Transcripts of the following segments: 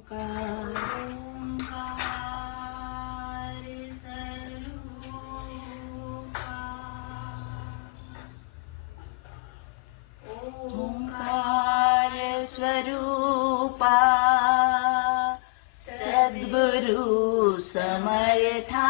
स्वरूपा ओंकार स्वरूपा सद्गुरु समर्था।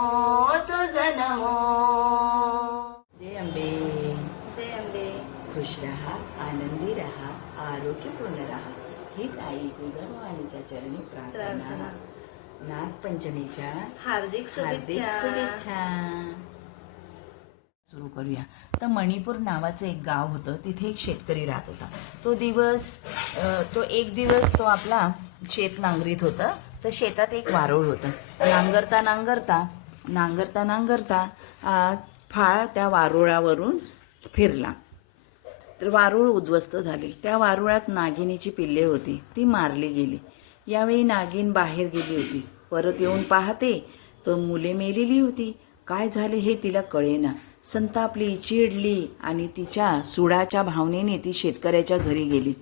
खुश रहा आनंदी रहा आरोग्यपूर्ण रहा हीच आई तुळजाभवानीच्या चरणी प्रार्थना. नागपंचमीच्या हार्दिक हार्दिक शुभेच्छा. सुरू करूया. तर मणिपूर नावाचं एक गाव होतं. तिथे एक शेतकरी राहत होता. तो दिवस तो एक दिवस तो आपला शेत नांगरीत होता. तर शेतात एक वारुळ होतं. नांगरता नांगरता नांगरता नांगरता फाळ त्या वारुळावरून फिरला. तर वारुळ उद्ध्वस्त झाले. त्या वारुळात नागिनीची पिल्ले होती. ती मारली गेली. यावेळी नागिन बाहेर गेली होती. परत येऊन पाहते तर मुले मेलेली होती. काय झाले हे तिला कळेना. संतापली चिडली आणि तिच्या सुडाच्या भावनेने ती शेतकऱ्याच्या घरी गेली.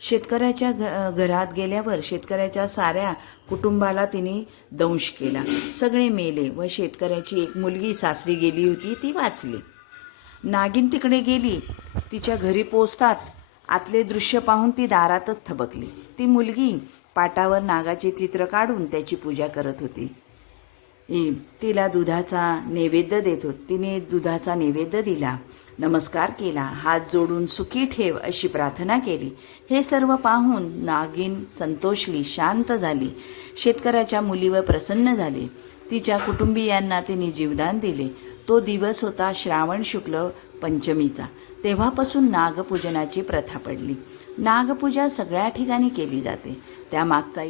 शेतकऱ्याच्या घ घरात गेल्यावर शेतकऱ्याच्या साऱ्या कुटुंबाला तिने दंश केला. सगळे मेले व शेतकऱ्याची एक मुलगी सासरी गेली होती ती वाचली. नागिन तिकडे गेली. तिच्या घरी पोचतात. आतले दृश्य पाहून ती दारातच थबकली. ती मुलगी पाटावर नागाचे चित्र काढून त्याची पूजा करत होती. तिला दुधाचा नैवेद्य देत होत. तिने दुधाचा नैवेद्य दिला. नमस्कार केला. हात जोडून सुखी ठेव अशी प्रार्थना केली. हे सर्व पाहून नागिन संतोषली शांत झाली. शेतकऱ्याच्या मुलीवर प्रसन्न झाली. तिच्या कुटुंबियांना तिने जीवदान दिले. तो दिवस होता श्रावण शुक्ल पंचमीचा. तेव्हापासून नागपूजनाची प्रथा पडली. नागपूजा सगळ्या ठिकाणी केली जाते. त्यामागचा